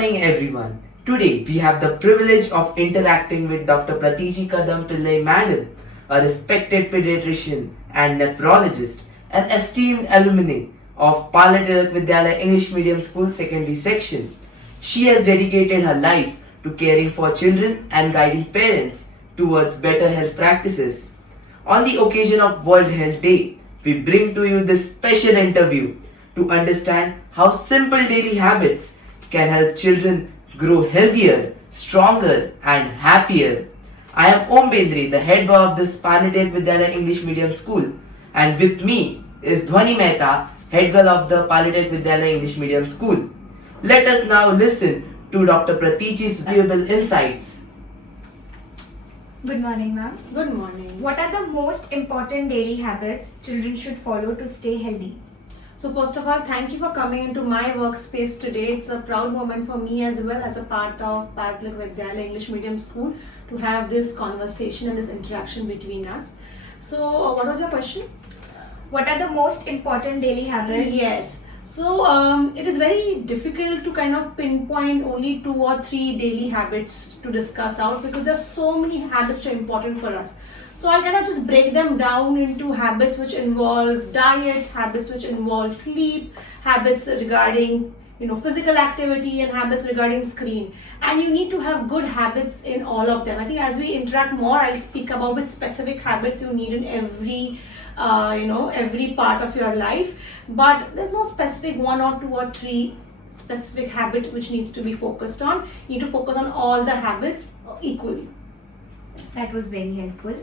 morning everyone. Today we have the privilege of interacting with Dr. Pratichi Kadam Pillai Madam, a respected pediatrician and nephrologist, an esteemed alumnae of Parle Vidyalaya English Medium School Secondary Section. She has dedicated her life to caring for children and guiding parents towards better health practices. On the occasion of World Health Day, we bring to you this special interview to understand how simple daily habits can help children grow healthier, stronger and happier. I am Bendre, the head boy of this Parle Vidyalaya English Medium School, and with me is Dhwani Mehta, head girl of the Parle Vidyalaya English Medium School. Let us now listen to Dr. Pratichi's valuable insights. Good morning, ma'am. Good morning. What are the most important daily habits children should follow to stay healthy? So first of all, thank you for coming into my workspace today. It's a proud moment for me as well as a part of Parle Vidyalaya English Medium School to have this conversation and this interaction between us. So what was your question? What are the most important daily habits? Yes. So it is very difficult to kind of pinpoint only 2 or 3 daily habits to discuss out because there are so many habits which are important for us. So I'll kind of just break them down into habits which involve diet, habits which involve sleep, habits regarding physical activity and habits regarding screen. And you need to have good habits in all of them. I think as we interact more, I'll speak about which specific habits you need in every every part of your life, but there's no specific 1 or 2 or 3 specific habit which needs to be focused on. You need to focus on all the habits equally. That was very helpful.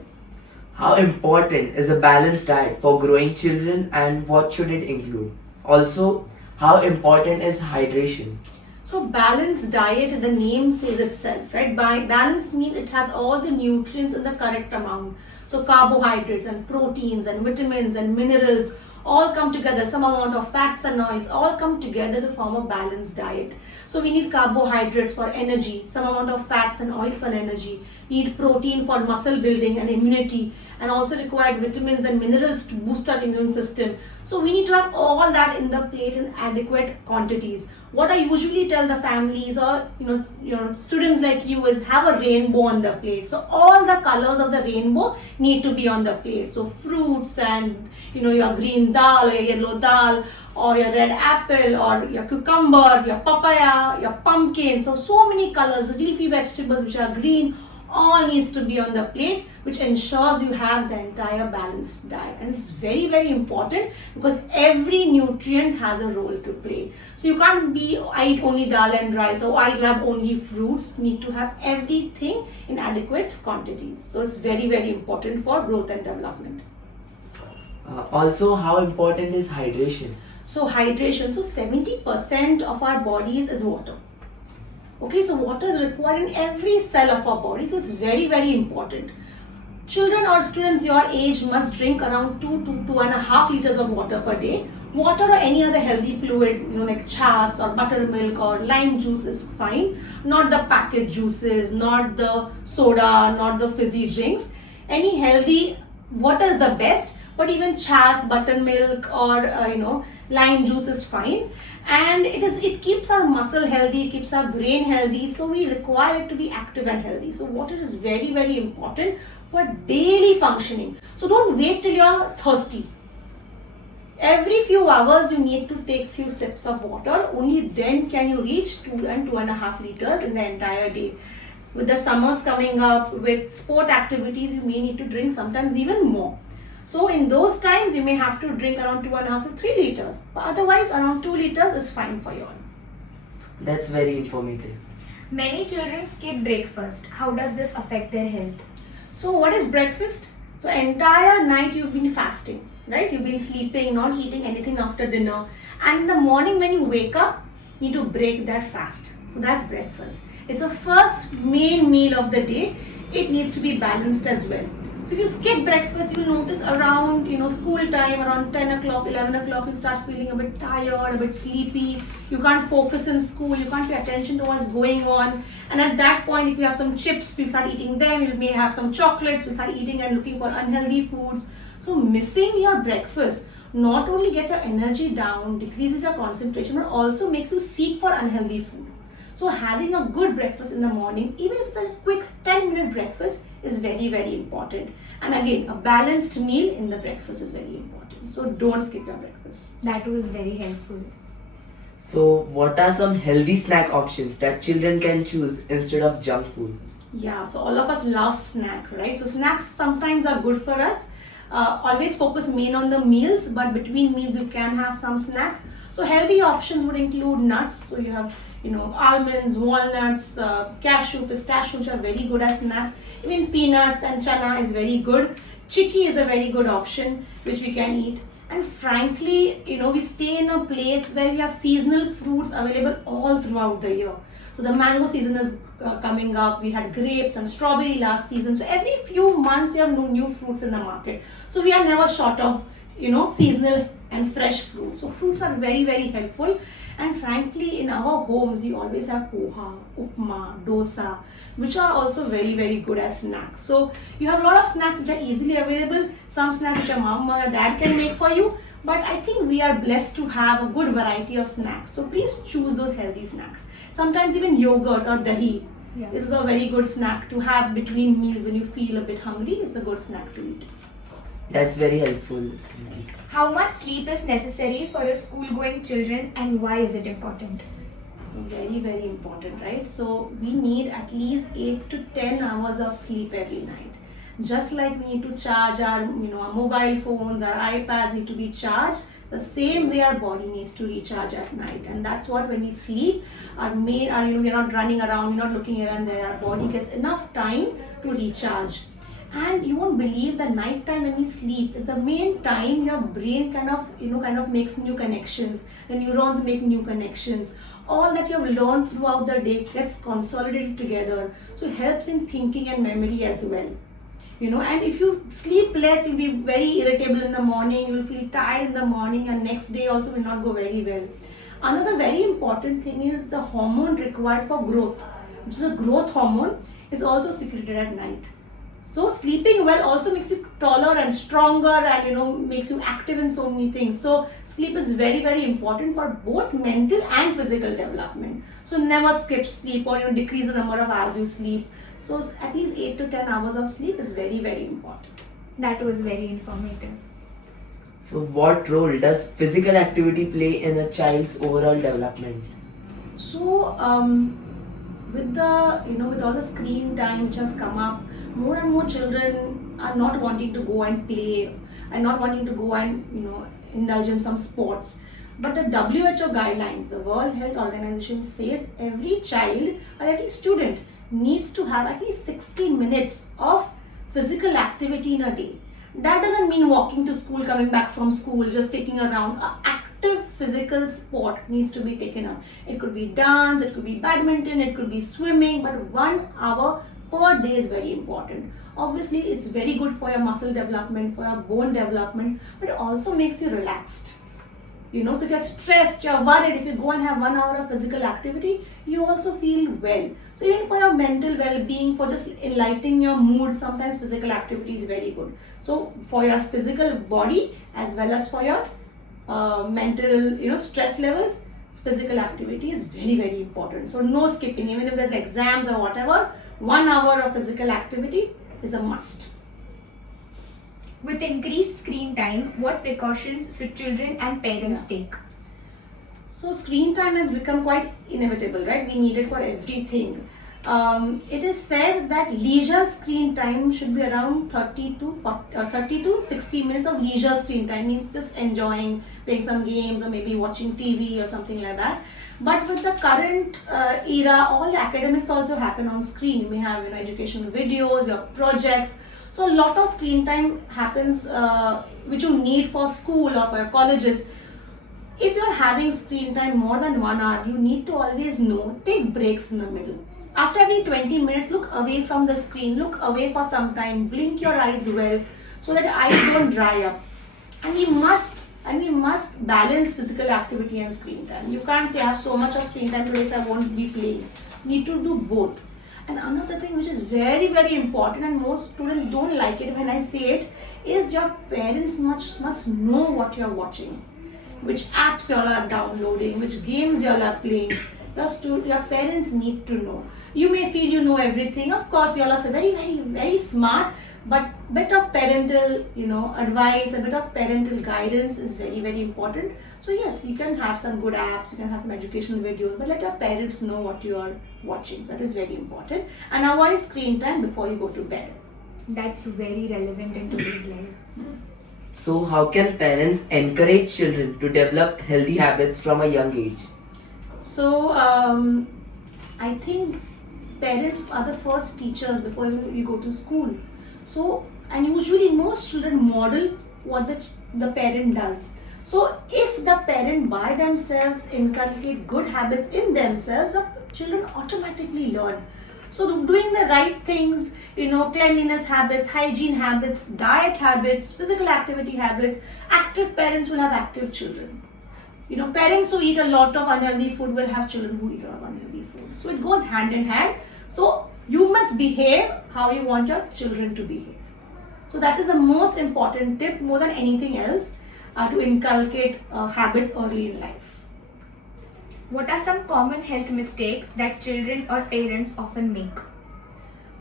How important is a balanced diet for growing children and what should it include? Also, how important is hydration? So balanced diet, the name says itself, right? By balance means it has all the nutrients in the correct amount. So carbohydrates and proteins and vitamins and minerals all come together, some amount of fats and oils all come together to form a balanced diet. So we need carbohydrates for energy, some amount of fats and oils for energy. We need protein for muscle building and immunity, and also required vitamins and minerals to boost our immune system. So we need to have all that in the plate in adequate quantities. What I usually tell the families or students like you is have a rainbow on the plate. So all the colors of the rainbow need to be on the plate. So fruits and your green dal or your yellow dal or your red apple or your cucumber, your papaya, your pumpkin. So many colors, the leafy vegetables which are green, all needs to be on the plate, which ensures you have the entire balanced diet. And it's very, very important because every nutrient has a role to play. So you can't I eat only dal and rice, or I love only fruits. You need to have everything in adequate quantities. So it's very, very important for growth and development. Also, how important is hydration? So hydration, so 70% of our bodies is water. Okay, so water is required in every cell of our body, so it's very, very important. Children or students your age must drink around 2 to 2.5 liters of water per day. Water or any other healthy fluid, like chas or buttermilk or lime juice is fine. Not the packet juices, not the soda, not the fizzy drinks. Any healthy water is the best, but even chas, buttermilk or lime juice is fine. And it keeps our muscle healthy, it keeps our brain healthy, so we require it to be active and healthy. So water is very, very important for daily functioning. So don't wait till you're thirsty. Every few hours you need to take few sips of water. Only then can you reach 2 and 2.5 liters in the entire day. With the summers coming up, with sport activities, you may need to drink sometimes even more. So in those times, you may have to drink around 2.5 to 3 liters. But otherwise, around 2 liters is fine for you all. That's very informative. Many children skip breakfast. How does this affect their health? So what is breakfast? So entire night you've been fasting, right? You've been sleeping, not eating anything after dinner. And in the morning when you wake up, you need to break that fast. So that's breakfast. It's the first main meal of the day. It needs to be balanced as well. So if you skip breakfast, you'll notice around school time, around 10 o'clock, 11 o'clock, you'll start feeling a bit tired, a bit sleepy. You can't focus in school, you can't pay attention to what's going on. And at that point, if you have some chips, you start eating them. You may have some chocolates, you start eating and looking for unhealthy foods. So missing your breakfast not only gets your energy down, decreases your concentration, but also makes you seek for unhealthy food. So having a good breakfast in the morning, even if it's a quick 10-minute breakfast, is very, very important. And again, a balanced meal in the breakfast is very important. So don't skip your breakfast. That was very helpful. So, what are some healthy snack options that children can choose instead of junk food? Yeah, so all of us love snacks, right? So snacks sometimes are good for us. Always focus main on the meals, but between meals you can have some snacks. So healthy options would include nuts. So you have, almonds, walnuts, cashew, pistachio, which are very good as snacks. Even peanuts and chana is very good. Chicky is a very good option which we can eat. And frankly, we stay in a place where we have seasonal fruits available all throughout the year. So the mango season is coming up. We had grapes and strawberry last season. So every few months you have new fruits in the market. So we are never short of, seasonal and fresh fruits. So fruits are very, very helpful. And frankly, in our homes, you always have poha, upma, dosa, which are also very, very good as snacks. So you have a lot of snacks which are easily available. Some snacks which your mom or your dad can make for you. But I think we are blessed to have a good variety of snacks. So please choose those healthy snacks. Sometimes even yogurt or dahi. Yeah. This is a very good snack to have between meals when you feel a bit hungry. It's a good snack to eat. That's very helpful. How much sleep is necessary for a school-going children and why is it important? So very, very important, right? So we need at least 8 to 10 hours of sleep every night. Just like we need to charge our, our mobile phones, our iPads need to be charged, the same way our body needs to recharge at night. And that's what when we sleep, we're not running around, we're not looking here and there, our body gets enough time to recharge. And you won't believe that night time when we sleep is the main time your brain kind of makes new connections. The neurons make new connections. All that you have learned throughout the day gets consolidated together. So it helps in thinking and memory as well. And if you sleep less, you'll be very irritable in the morning, you'll feel tired in the morning, and next day also will not go very well. Another very important thing is the hormone required for growth, which is a growth hormone, is also secreted at night. So sleeping well also makes you taller and stronger and makes you active in so many things. So sleep is very, very important for both mental and physical development. So never skip sleep or decrease the number of hours you sleep. So at least 8 to 10 hours of sleep is very, very important. That was very informative. So, what role does physical activity play in a child's overall development? So with all the screen time which has come up, more and more children are not wanting to go and play and not wanting to go and indulge in some sports. But the WHO guidelines, the World Health Organization, says every child or every student needs to have at least 60 minutes of physical activity in a day. That doesn't mean walking to school, coming back from school, just taking a round. An active physical sport needs to be taken up. It could be dance, it could be badminton, it could be swimming, but 1 hour per day is very important. Obviously, it's very good for your muscle development, for your bone development, but it also makes you relaxed. So if you're stressed, you're worried, if you go and have 1 hour of physical activity, you also feel well. So even for your mental well-being, for just enlightening your mood, sometimes physical activity is very good. So for your physical body as well as for your mental, stress levels, physical activity is very, very important. So no skipping, even if there's exams or whatever, 1 hour of physical activity is a must. With increased screen time, what precautions should children and parents take? So screen time has become quite inevitable, right? We need it for everything. It is said that leisure screen time should be around 30 to 60 minutes of leisure screen time, means just enjoying, playing some games or maybe watching TV or something like that. But with the current era, all academics also happen on screen. You may have educational videos, your projects. So a lot of screen time happens which you need for school or for your colleges. If you're having screen time more than 1 hour, you need to always take breaks in the middle. After every 20 minutes, look away from the screen, look away for some time, blink your eyes well so that eyes don't dry up. And we must balance physical activity and screen time. You can't say I have so much of screen time today so I won't be playing. Need to do both. And another thing which is very, very important, and most students don't like it when I say it, is your parents must know what you're watching, which apps you all are downloading, which games you all are playing. Your parents need to know. You may feel you know everything. Of course, you all are very, very, very smart, but bit of parental, advice, a bit of parental guidance is very, very important. So yes, you can have some good apps, you can have some educational videos, but let your parents know what you are watching. That is very important. And avoid screen time before you go to bed. That's very relevant in today's life. So, how can parents encourage children to develop healthy habits from a young age? So, I think parents are the first teachers before you go to school. So, and usually most children model what the parent does. So, if the parent by themselves inculcate good habits in themselves, the children automatically learn. So, doing the right things, cleanliness habits, hygiene habits, diet habits, physical activity habits, active parents will have active children. Parents who eat a lot of unhealthy food will have children who eat a lot of unhealthy food. So it goes hand in hand. So you must behave how you want your children to behave. So that is the most important tip more than anything else to inculcate habits early in life. What are some common health mistakes that children or parents often make?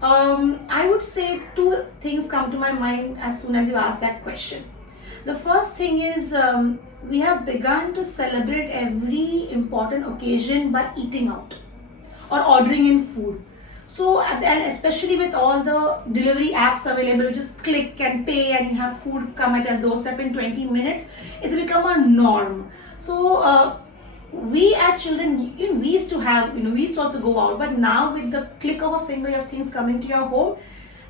I would say two things come to my mind as soon as you ask that question. The first thing is we have begun to celebrate every important occasion by eating out or ordering in food. So, and especially with all the delivery apps available, you just click and pay and you have food come at your doorstep in 20 minutes. It's become a norm. So, we as children, we used to have, we used to also go out, but now with the click of a finger, you have things coming to your home.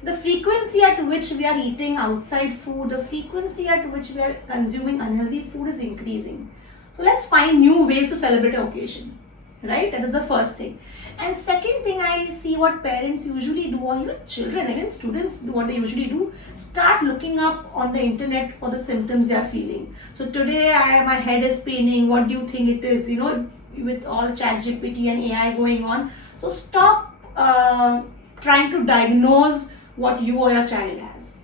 The frequency at which we are eating outside food, the frequency at which we are consuming unhealthy food is increasing. So let's find new ways to celebrate an occasion, right? That is the first thing. And second thing, I see what parents usually do, or even children, even students, what they usually do, start looking up on the internet for the symptoms they are feeling. So today my head is paining, what do you think it is? With all ChatGPT and AI going on. So stop trying to diagnose what you or your child has,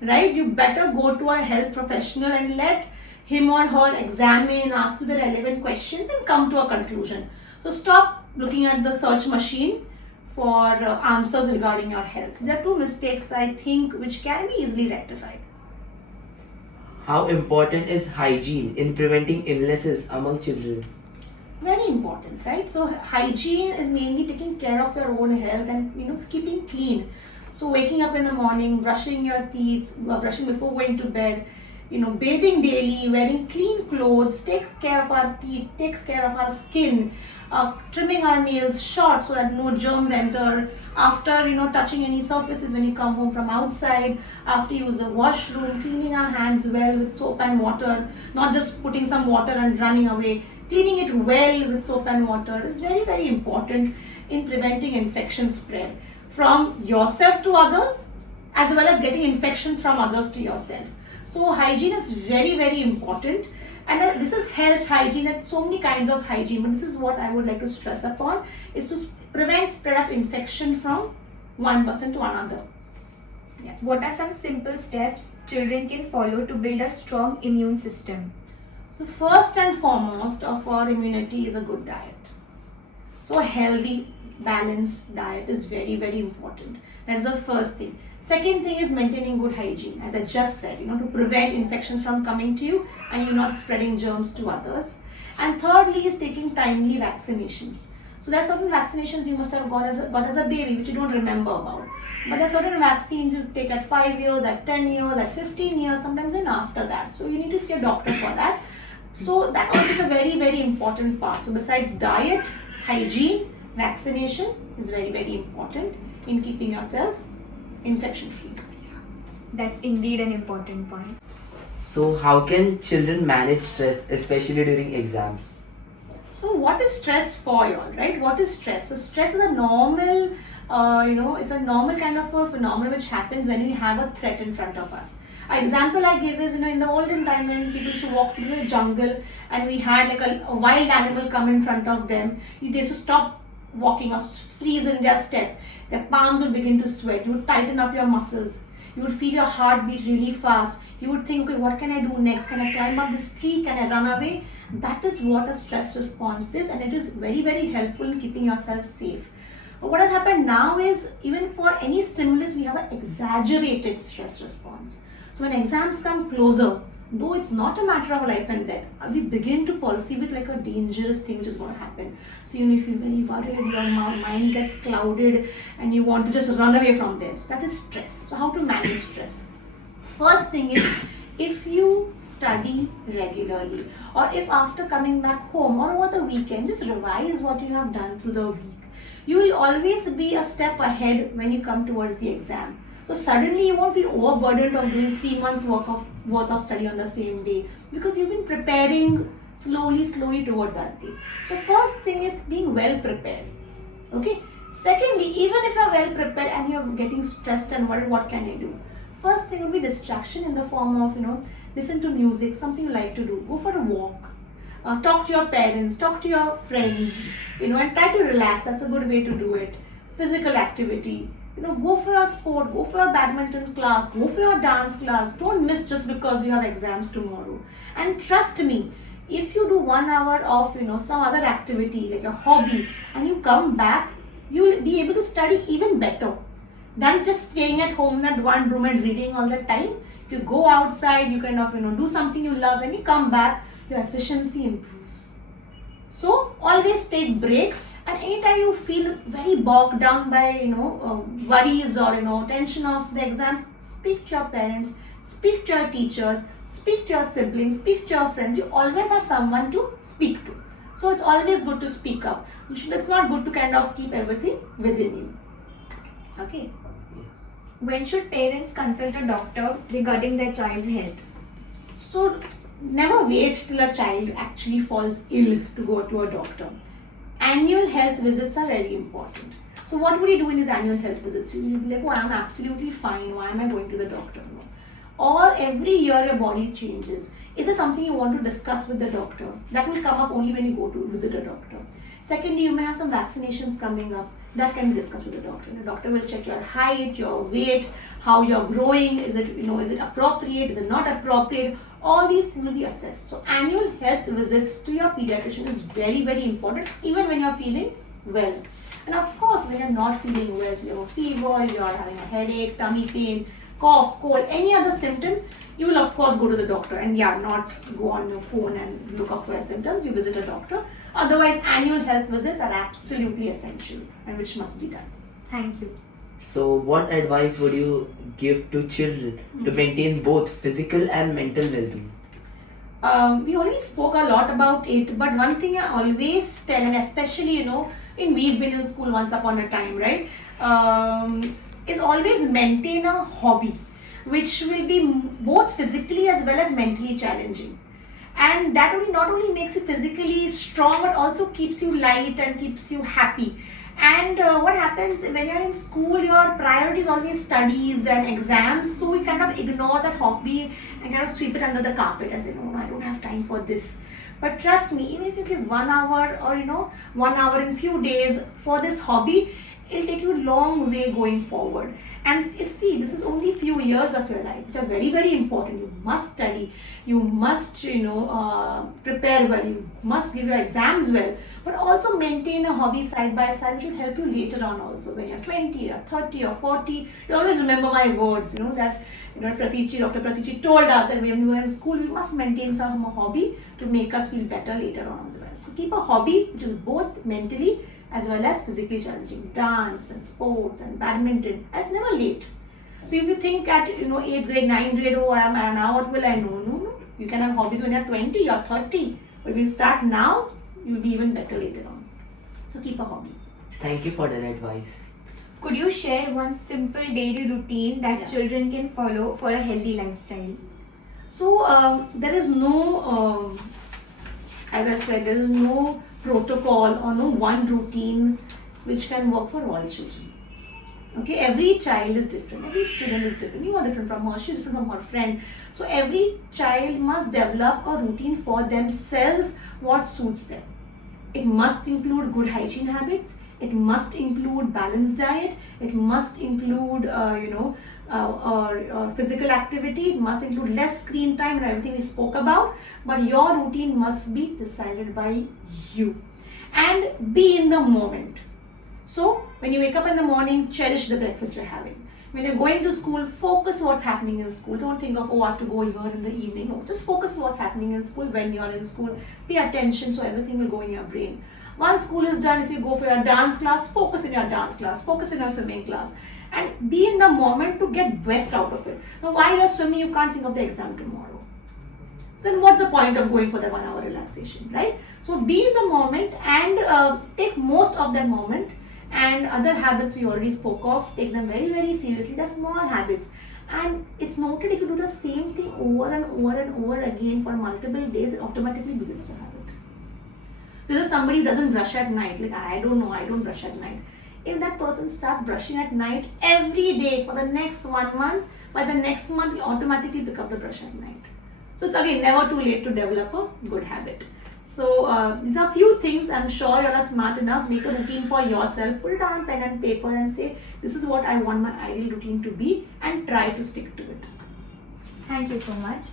right? You better go to a health professional and let him or her examine, ask you the relevant questions and come to a conclusion. So stop looking at the search machine for answers regarding your health. There are two mistakes I think which can be easily rectified. How important is hygiene in preventing illnesses among children? Very important, right? So hygiene is mainly taking care of your own health and keeping clean. So waking up in the morning, brushing your teeth, brushing before going to bed, bathing daily, wearing clean clothes, takes care of our teeth, takes care of our skin, trimming our nails short so that no germs enter. After touching any surfaces when you come home from outside, after you use the washroom, cleaning our hands well with soap and water, not just putting some water and running away. Cleaning it well with soap and water is very, very important in preventing infection spread from yourself to others, as well as getting infection from others to yourself. So hygiene is very, very important, and this is health hygiene, and so many kinds of hygiene, but this is what I would like to stress upon, is to prevent spread of infection from one person to another. Yeah. What are some simple steps children can follow to build a strong immune system? So first and foremost of our immunity is a good diet. So a healthy, balanced diet is very, very important. That is the first thing. Second thing is maintaining good hygiene, as I just said, to prevent infections from coming to you and you're not spreading germs to others. And thirdly is taking timely vaccinations. So there are certain vaccinations you must have got as a baby which you don't remember about. But there are certain vaccines you take at 5 years, at 10 years, at 15 years, sometimes even after that. So you need to see a doctor for that. So that also is a very, very important part. So besides diet, hygiene, vaccination is very, very important in keeping yourself infection free. That's indeed an important point. So, how can children manage stress, especially during exams? So what is stress for you all, right? What is stress? So stress is a normal, it's a normal kind of a phenomenon which happens when we have a threat in front of us. An example I give is, in the olden time when people used to walk through the jungle and we had like a wild animal come in front of them, they used to stop walking or freeze in their step. Their palms would begin to sweat. You would tighten up your muscles. You would feel your heartbeat really fast. You would think, okay, what can I do next? Can I climb up this tree? Can I run away? That is what a stress response is, and it is very, very helpful in keeping yourself safe. But what has happened now is, even for any stimulus, we have an exaggerated stress response. So when exams come closer, though it's not a matter of life and death, we begin to perceive it like a dangerous thing which is going to happen. So you feel very worried, your mind gets clouded, and you want to just run away from there. So that is stress. So how to manage stress? First thing is, if you study regularly, or if after coming back home or over the weekend, just revise what you have done through the week, you will always be a step ahead when you come towards the exam. So suddenly you won't feel overburdened of doing 3 months worth of study on the same day, because you've been preparing slowly towards that day. So first thing is being well prepared. Okay. Secondly, even if you're well prepared and you're getting stressed and worried, what can I do? First thing will be distraction in the form of, listen to music, something you like to do. Go for a walk. Talk to your parents, talk to your friends, and try to relax. That's a good way to do it. Physical activity. Go for your sport, go for your badminton class, go for your dance class. Don't miss just because you have exams tomorrow. And trust me, if you do 1 hour of, some other activity like a hobby, and you come back, you'll be able to study even better than just staying at home in that one room and reading all the time. If you go outside, you kind of, do something you love, and you come back, your efficiency improves. So always take breaks. And anytime you feel very bogged down by worries or tension of the exams, speak to your parents, speak to your teachers, speak to your siblings, speak to your friends. You always have someone to speak to. So it's always good to speak up. It's not good to kind of keep everything within you. Okay. When should parents consult a doctor regarding their child's health? So never wait till a child actually falls ill to go to a doctor. Annual health visits are very important. So what would you do in these annual health visits? You'll be like, oh, I'm absolutely fine. Why am I going to the doctor? No. Every year your body changes. Is there something you want to discuss with the doctor? That will come up only when you go to visit a doctor. Secondly, you may have some vaccinations coming up. That can be discussed with the doctor. The doctor will check your height, your weight, how you're growing. Is it appropriate? Is it not appropriate? All these things will be assessed. So annual health visits to your pediatrician is very, very important, even when you're feeling well. And of course, when you're not feeling well, so you have a fever, you're having a headache, tummy pain, cough, cold, any other symptom, you will of course go to the doctor, and not go on your phone and look up for your symptoms. You visit a doctor. Otherwise, annual health visits are absolutely essential and which must be done. Thank you. So what advice would you give to children to maintain both physical and mental well-being? We already spoke a lot about it, but one thing I always tell, and especially, we've been in school once upon a time, right? Is always maintain a hobby which will be both physically as well as mentally challenging. And that not only makes you physically strong, but also keeps you light and keeps you happy. And what happens when you're in school, your priority is always studies and exams, so we kind of ignore that hobby and kind of sweep it under the carpet and say, no, I don't have time for this. But trust me, even if you give 1 hour or 1 hour in few days for this hobby, it'll take you a long way going forward. And this is only few years of your life which are very, very important. You must study, you must prepare well, you must give your exams well, but also maintain a hobby side by side which will help you later on also. When you're 20 or 30 or 40, you always remember my words, that Dr. Pratichi told us that when we were in school, we must maintain some hobby to make us feel better later on as well. So keep a hobby which is both mentally as well as physically challenging. Dance and sports and badminton. It's never late. So if you think at 8th grade, 9th grade, now what will I know? No. You can have hobbies when you're 20 or 30. But if you start now, you'll be even better later on. So keep a hobby. Thank you for that advice. Could you share one simple daily routine that children can follow for a healthy lifestyle? So there is no, as I said, there is no protocol or no one routine which can work for all children. Okay, every child is different, every student is different. You are different from her, she's different from her friend. So every child must develop a routine for themselves what suits them. It must include good hygiene habits, it must include balanced diet, it must include physical activity, it must include less screen time and everything we spoke about, but your routine must be decided by you. And be in the moment. So when you wake up in the morning, cherish the breakfast you're having. When you're going to school, focus what's happening in school. Don't think of, I have to go here in the evening. No, just focus what's happening in school when you're in school. Pay attention so everything will go in your brain. Once school is done, if you go for your dance class, focus in your dance class, focus in your swimming class. And be in the moment to get best out of it. Now while you're swimming, you can't think of the exam tomorrow. Then what's the point of going for the 1 hour relaxation, right? So be in the moment and take most of that moment. And other habits we already spoke of, take them very, very seriously. They're small habits. And it's noted if you do the same thing over and over and over again for multiple days, it automatically becomes a habit. So there's somebody who doesn't brush at night, like I don't brush at night. If that person starts brushing at night every day for the next 1 month, by the next month, you automatically pick up the brush at night. So it's again never too late to develop a good habit. So these are few things. I'm sure you are smart enough. Make a routine for yourself. Put it on pen and paper and say, this is what I want my ideal routine to be, and try to stick to it. Thank you so much.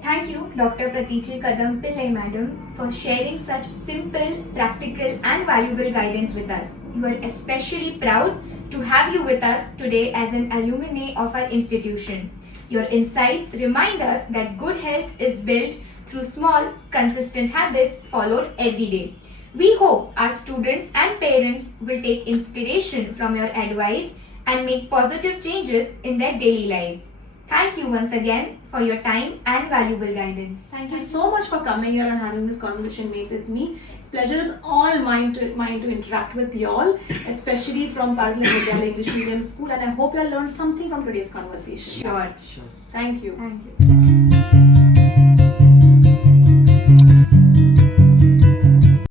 Thank you, Dr. Pratichi Kadam Pillai, Madam, for sharing such simple, practical and valuable guidance with us. We are especially proud to have you with us today as an alumnae of our institution. Your insights remind us that good health is built through small, consistent habits followed every day. We hope our students and parents will take inspiration from your advice and make positive changes in their daily lives. Thank you once again for your time and valuable guidance. Thank you so much for coming here and having this conversation made with me. It's pleasure is all mine to interact with you all, especially from Parle Vidyalaya English Medium School, and I hope you all learned something from today's conversation. Sure. Sure. Thank you. Thank you.